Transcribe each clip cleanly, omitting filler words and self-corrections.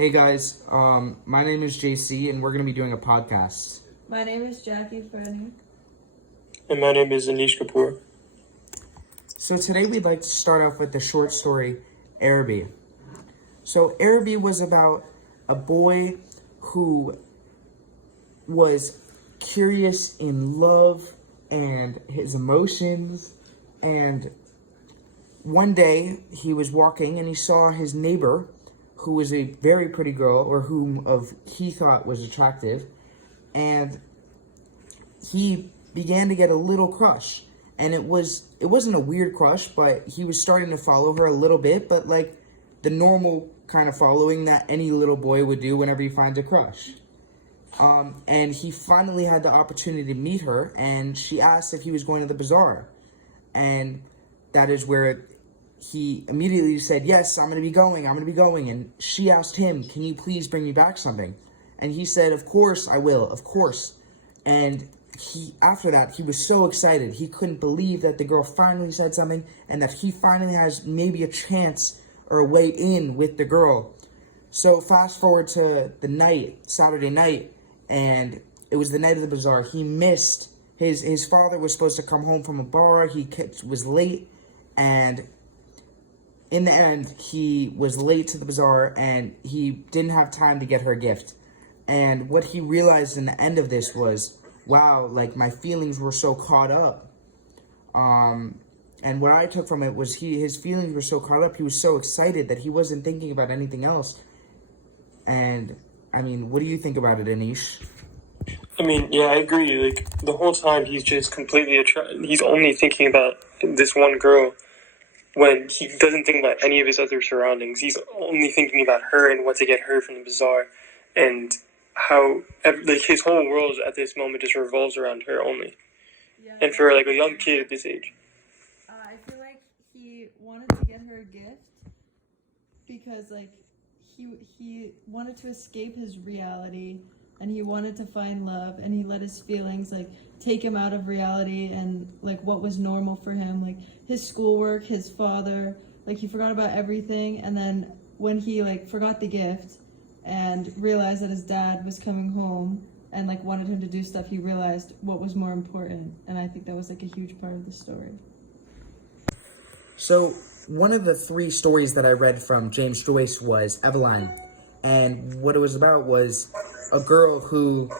Hey guys, my name is JC and we're going to be doing a podcast. My name is Jackie Frenny. And my name is Anish Kapoor. So today we'd like to start off with the short story, Araby. So Araby was about a boy who was curious in love and his emotions, and one day he was walking and he saw his neighbor, who was a very pretty girl, or whom he thought was attractive, and he began to get a little crush. And it wasn't a weird crush, but he was starting to follow her a little bit, but like the normal kind of following that any little boy would do whenever he finds a crush. And he finally had the opportunity to meet her, and she asked if he was going to the bazaar. And that is where he immediately said, yes, I'm going to be going. And she asked him, can you please bring me back something? And he said, of course I will, of course. And after that, he was so excited. He couldn't believe that the girl finally said something and that he finally has maybe a chance or a way in with the girl. So fast forward to the night, Saturday night, and it was the night of the bazaar. He missed, his father was supposed to come home from a bar. He was late, and in the end, he was late to the bazaar, and he didn't have time to get her a gift. And what he realized in the end of this was, wow, like my feelings were so caught up. And what I took from it was his feelings were so caught up. He was so excited that he wasn't thinking about anything else. And I mean, what do you think about it, Anish? I agree. Like, the whole time he's just completely he's only thinking about this one girl when he doesn't think about any of his other surroundings. He's only thinking about her and what to get her from the bazaar, and how like his whole world at this moment just revolves around her only. Yeah, and for like a young kid at this age. I feel like he wanted to get her a gift because like he wanted to escape his reality and he wanted to find love, and he let his feelings like take him out of reality and like what was normal for him, like his schoolwork, his father, like he forgot about everything. And then when he like forgot the gift and realized that his dad was coming home and like wanted him to do stuff, he realized what was more important. And I think that was like a huge part of the story. So one of the 3 stories that I read from James Joyce was Eveline. And what it was about was a girl who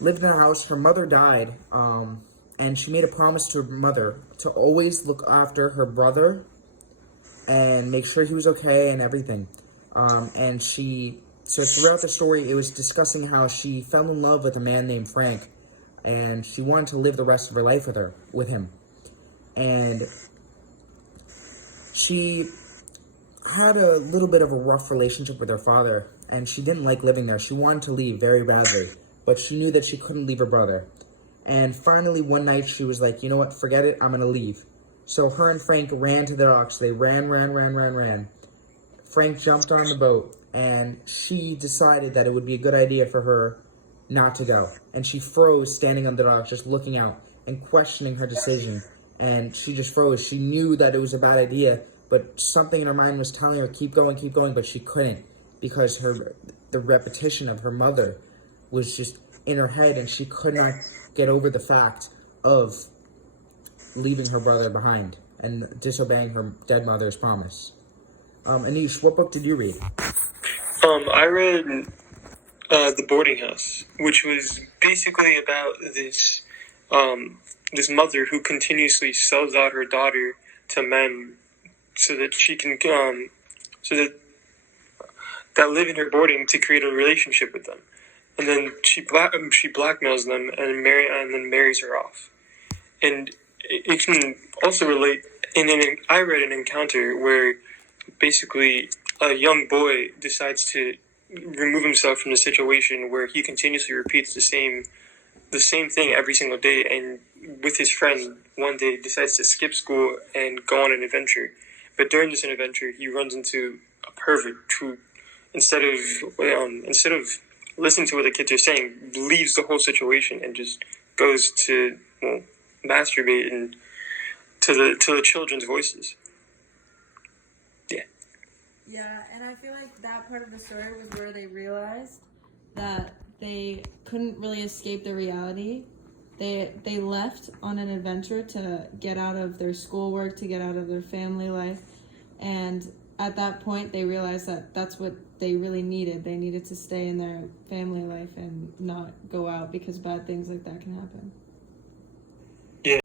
lived in a house. Her mother died, and she made a promise to her mother to always look after her brother and make sure he was okay and everything. So throughout the story, it was discussing how she fell in love with a man named Frank, and she wanted to live the rest of her life with him. And she had a little bit of a rough relationship with her father, and she didn't like living there. She wanted to leave very badly, but she knew that she couldn't leave her brother. And finally, one night, she was like, you know what, forget it, I'm going to leave. So her and Frank ran to the docks. They ran. Frank jumped on the boat, and she decided that it would be a good idea for her not to go. And she froze standing on the docks, just looking out and questioning her decision. And she just froze. She knew that it was a bad idea, but something in her mind was telling her, keep going, but she couldn't, because the repetition of her mother was just in her head, and she could not get over the fact of leaving her brother behind and disobeying her dead mother's promise. Anish, what book did you read? I read The Boarding House, which was basically about this mother who continuously sells out her daughter to men so that she can that live in her boarding to create a relationship with them, and then she blackmails them and then marries her off. And it can also relate. I read an encounter where basically a young boy decides to remove himself from the situation where he continuously repeats the same thing every single day, and with his friend one day decides to skip school and go on an adventure. But during this adventure, he runs into a pervert who, instead of listening to what the kids are saying, leaves the whole situation and just goes to masturbate and to the children's voices. Yeah. Yeah, and I feel like that part of the story was where they realized that they couldn't really escape their reality. They left on an adventure to get out of their schoolwork, to get out of their family life, and at that point they realized that that's what they really needed. They needed to stay in their family life and not go out because bad things like that can happen. Yeah.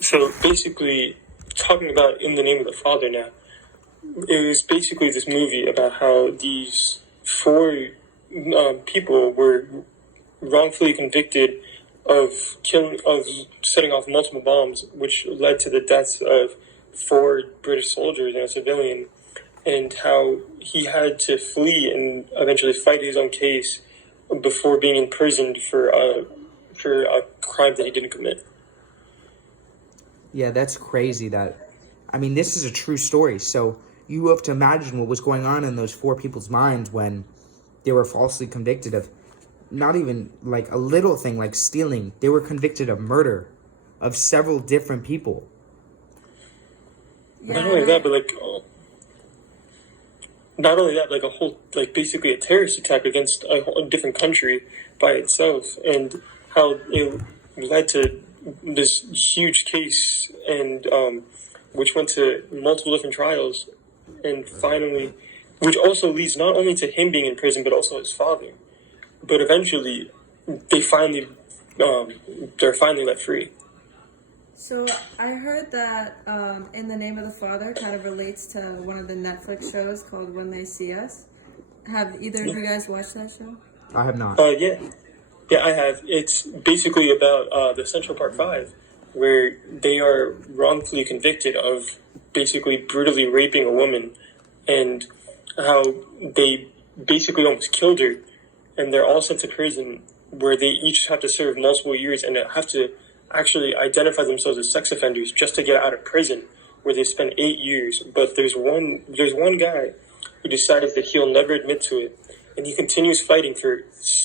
So basically, talking about In the Name of the Father now, it was basically this movie about how these four people were wrongfully convicted of setting off multiple bombs, which led to the deaths of 4 British soldiers and a civilian, and how he had to flee and eventually fight his own case before being imprisoned for a crime that he didn't commit. Yeah, that's crazy. I mean, this is a true story. So you have to imagine what was going on in those 4 people's minds when they were falsely convicted of not even like a little thing like stealing. They were convicted of murder of several different people. Yeah, Not only that, but not only that, like a whole, like basically a terrorist attack against a different country by itself, and how it led to this huge case, and which went to multiple different trials, and finally, which also leads not only to him being in prison, but also his father. But eventually, they're finally let free. So I heard that In the Name of the Father kind of relates to one of the Netflix shows called When They See Us. Have either of you guys watched that show? I have not. Yeah, I have. It's basically about the Central Park 5, where they are wrongfully convicted of basically brutally raping a woman, and how they basically almost killed her, and they're all sent to prison where they each have to serve multiple years and have to actually identify themselves as sex offenders just to get out of prison, where they spend 8 years. But there's one guy who decides that he'll never admit to it, and he continues fighting for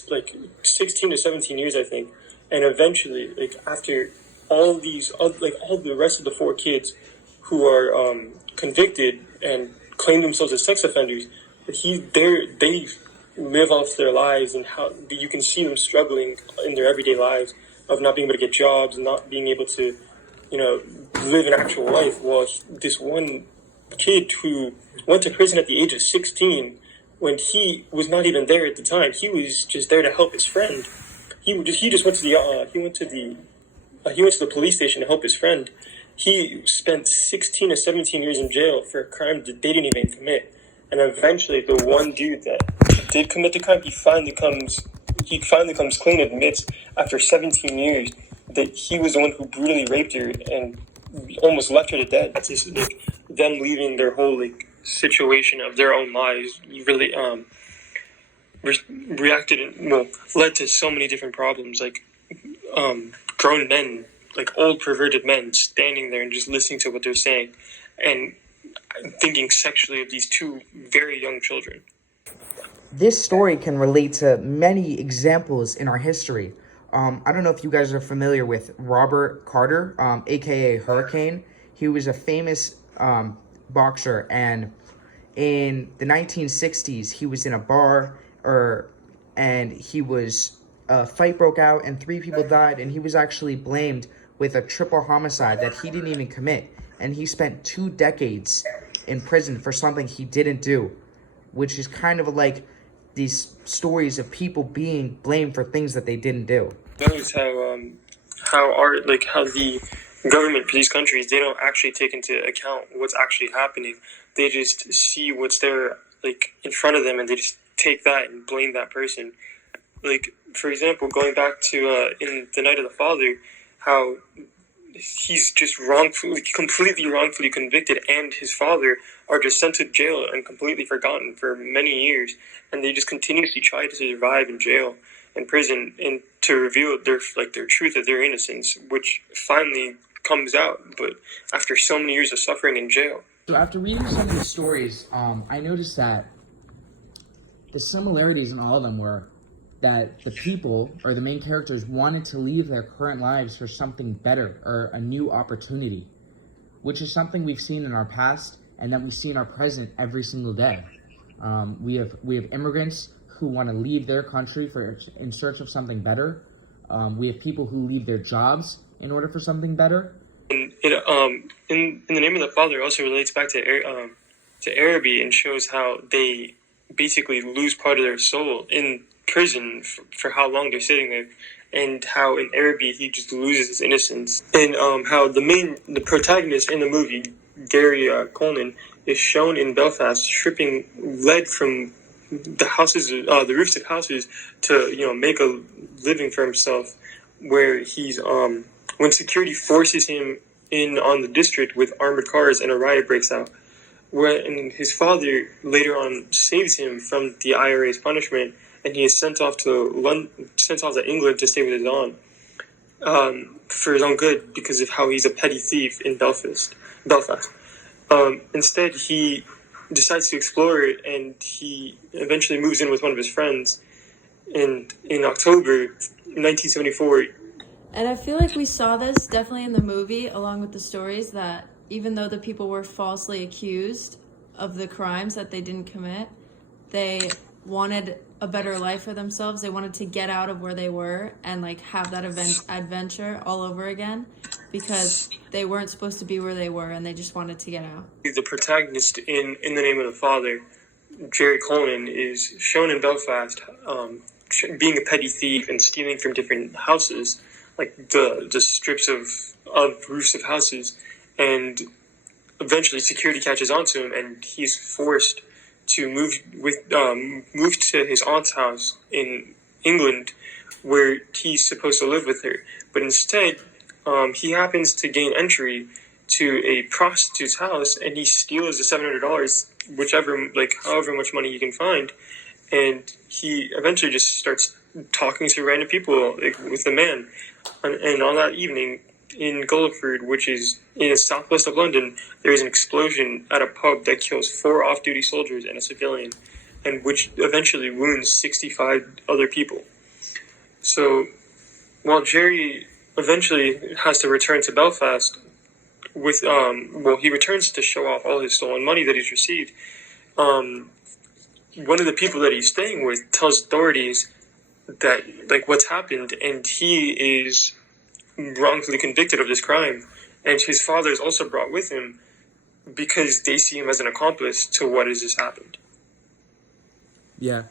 like 16 to 17 years, I think. And eventually, like after all the rest of the 4 kids who are convicted and claim themselves as sex offenders, they live off their lives, and how you can see them struggling in their everyday lives of not being able to get jobs, not being able to, live an actual life. Well, this one kid who went to prison at the age of 16, when he was not even there at the time, he was just there to help his friend. He just went to the police station to help his friend. He spent 16 to 17 years in jail for a crime that they didn't even commit. And eventually, the one dude that did commit the crime, he finally comes clean and admits after 17 years that he was the one who brutally raped her and almost left her to death. That's just them leaving their whole situation of their own lives really led to so many different problems, grown men, old perverted men, standing there and just listening to what they're saying and thinking sexually of these 2 very young children. This story can relate to many examples in our history. I don't know if you guys are familiar with Robert Carter, aka Hurricane. He was a famous boxer, and in the 1960s, he was in a bar, and a fight broke out, and 3 people died, and he was actually blamed with a triple homicide that he didn't even commit, and he spent 2 decades in prison for something he didn't do, which is kind of like these stories of people being blamed for things that they didn't do. That is how the government for these countries, they don't actually take into account what's actually happening. They just see what's there in front of them, and they just take that and blame that person. For example, going back to In the Night of the Father, how he's just completely wrongfully convicted, and his father are just sent to jail and completely forgotten for many years, and they just continuously try to survive in jail and prison and to reveal their truth of their innocence, which finally comes out, but after so many years of suffering in jail. So after reading some of these stories, I noticed that the similarities in all of them were that the people, or the main characters, wanted to leave their current lives for something better, or a new opportunity, which is something we've seen in our past and that we see in our present every single day. We have immigrants who want to leave their country in search of something better. We have people who leave their jobs in order for something better. And it in the name of the Father also relates back to Araby and shows how they basically lose part of their soul in prison for how long they're sitting there, and how in Araby he just loses his innocence, and how the protagonist in the movie, Gary Coleman, is shown in Belfast stripping lead from the houses, the roofs of houses, to make a living for himself, where he's when security forces him in on the district with armored cars and a riot breaks out, and his father later on saves him from the IRA's punishment, and he is sent off to England to stay with his aunt, for his own good, because of how he's a petty thief in Belfast. Instead, he decides to explore it, and he eventually moves in with one of his friends. And in October 1974. And I feel like we saw this definitely in the movie, along with the stories, that even though the people were falsely accused of the crimes that they didn't commit, they wanted a better life for themselves. They wanted to get out of where they were and like have that adventure all over again, because they weren't supposed to be where they were and they just wanted to get out. The protagonist in the name of the Father, Jerry Coleman, is shown in Belfast being a petty thief and stealing from different houses, like the strips of roofs of houses, and eventually security catches onto him, and he's forced to move to his aunt's house in England, where he's supposed to live with her. But instead, he happens to gain entry to a prostitute's house, and he steals the $700, however much money he can find, and he eventually just starts talking to random people with the man. And on that evening in Gulliford, which is in the southwest of London, there is an explosion at a pub that kills 4 off-duty soldiers and a civilian, and which eventually wounds 65 other people. So while Jerry eventually has to return to Belfast with he returns to show off all his stolen money that he's received. One of the people that he's staying with tells authorities that what's happened, and he is wrongfully convicted of this crime, and his father is also brought with him because they see him as an accomplice to what has just happened. Yeah.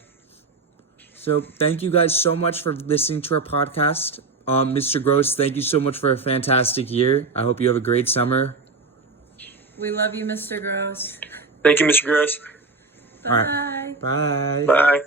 So thank you guys so much for listening to our podcast. Mr. Gross, thank you so much for a fantastic year. I hope you have a great summer. We love you, Mr. Gross. Thank you, Mr. Gross. Bye. All right. Bye. Bye.